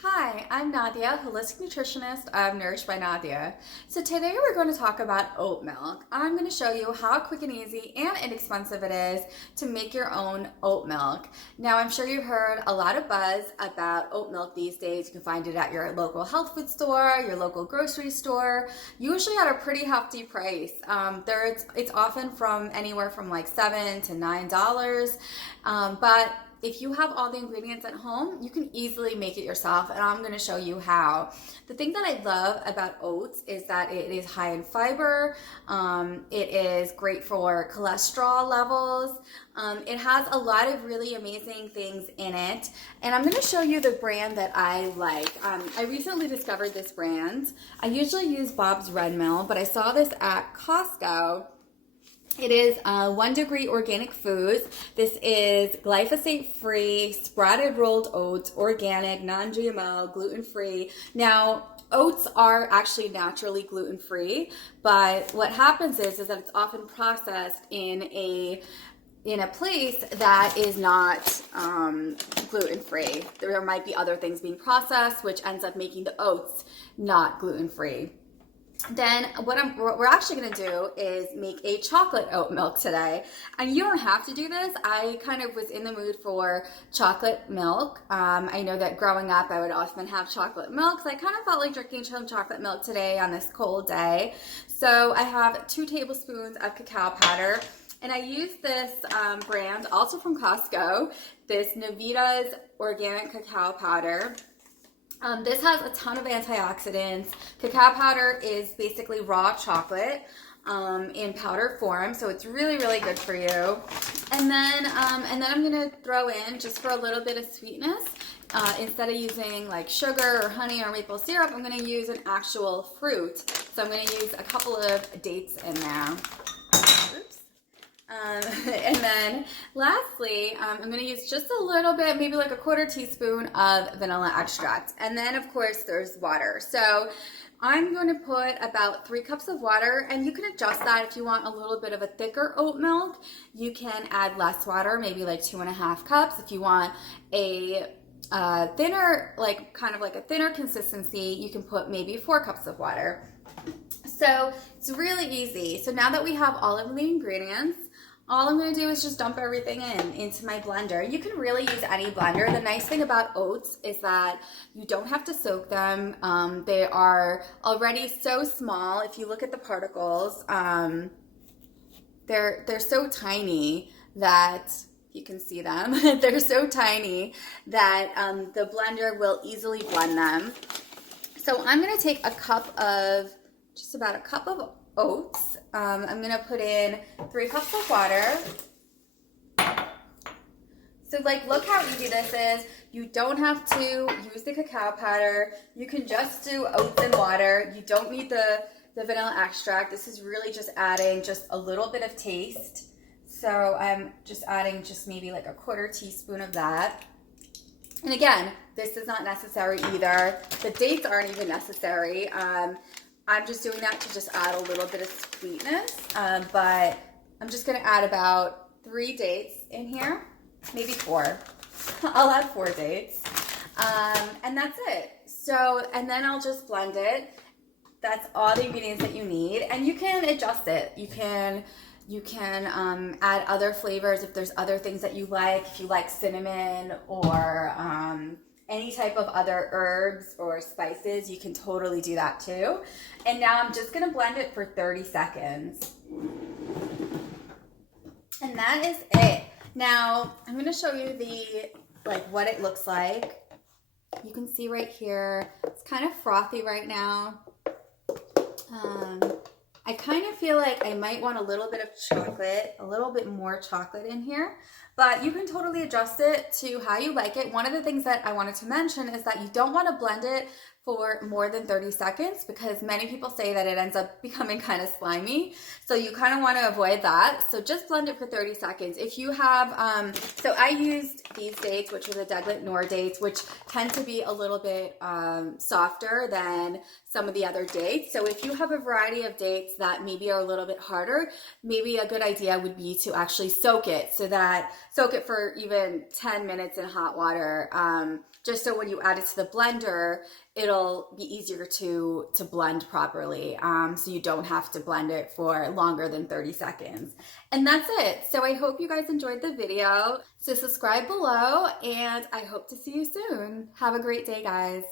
Hi, I'm Nadia, holistic nutritionist of Nourished by Nadia. So today we're going to talk about oat milk. I'm going to show you how quick and easy and inexpensive it is to make your own oat milk. Now I'm sure you've heard a lot of buzz about oat milk these days. You can find it at your local health food store, your local grocery store, usually at a pretty hefty price. It's often from anywhere from like $7 to $9, but if you have all the ingredients at home, you can easily make it yourself, and I'm going to show you how. The thing that I love about oats is that it is high in fiber. It is great for cholesterol levels. It has a lot of really amazing things in it, and I'm going to show you the brand that I like. I recently discovered this brand. I usually use Bob's Red Mill, but I saw this at Costco. It is 1 Degree Organic Foods. This is glyphosate-free, sprouted rolled oats, organic, non-GMO, gluten-free. Now, oats are actually naturally gluten-free, but what happens is that it's often processed in a place that is not gluten-free. There might be other things being processed, which ends up making the oats not gluten-free. Then what we're actually going to do is make a chocolate oat milk today. And you don't have to do this. I kind of was in the mood for chocolate milk. I know that growing up I would often have chocolate milk. So I kind of felt like drinking some chocolate milk today on this cold day. So I have 2 tablespoons of cacao powder. And I use this brand, also from Costco, this Nevita's organic cacao powder. This has a ton of antioxidants. Cacao powder is basically raw chocolate in powder form, so it's really, really good for you. And then I'm gonna throw in, just for a little bit of sweetness, instead of using like sugar or honey or maple syrup, I'm gonna use an actual fruit. So I'm gonna use a couple of dates in there. Oops. And then lastly, I'm going to use just a little bit, maybe like a 1/4 teaspoon of vanilla extract. And then of course there's water. So I'm going to put about 3 cups of water, and you can adjust that if you want a little bit of a thicker oat milk. You can add less water, maybe like 2.5 cups. If you want a thinner, like kind of like a thinner consistency, you can put maybe 4 cups of water. So it's really easy. So now that we have all of the ingredients, all I'm going to do is just dump everything into my blender. You can really use any blender. The nice thing about oats is that you don't have to soak them. They are already so small. If you look at the particles, they're so tiny that you can see them. They're so tiny that the blender will easily blend them. So I'm going to take just about a cup of oats. I'm going to put in 3 cups of water. So like, look how easy this is. You don't have to use the cacao powder. You can just do oats and water. You don't need the vanilla extract. This is really just adding just a little bit of taste. So I'm just adding just maybe like a 1/4 teaspoon of that. And again, this is not necessary either. The dates aren't even necessary. I'm just doing that to just add a little bit of sweetness, but I'm just going to add about 3 dates in here, maybe 4. I'll add 4 dates, and that's it. So, and then I'll just blend it. That's all the ingredients that you need, and you can adjust it. You can add other flavors if there's other things that you like. If you like cinnamon or any type of other herbs or spices, you can totally do that too. And now I'm just going to blend it for 30 seconds. And that is it. Now I'm going to show you what it looks like. You can see right here, it's kind of frothy right now. I kind of feel like I might want a little bit of chocolate, a little bit more chocolate in here, but you can totally adjust it to how you like it. One of the things that I wanted to mention is that you don't want to blend it for more than 30 seconds because many people say that it ends up becoming kind of slimy. So you kind of want to avoid that. So just blend it for 30 seconds. If you have, so I used these dates, which are the Deglet Nor dates, which tend to be a little bit softer than some of the other dates. So if you have a variety of dates that maybe are a little bit harder, maybe a good idea would be to actually soak it for even 10 minutes in hot water, just so when you add it to the blender, it'll be easier to blend properly, so you don't have to blend it for longer than 30 seconds. And that's it. So I hope you guys enjoyed the video. So subscribe below, and I hope to see you soon. Have a great day, guys.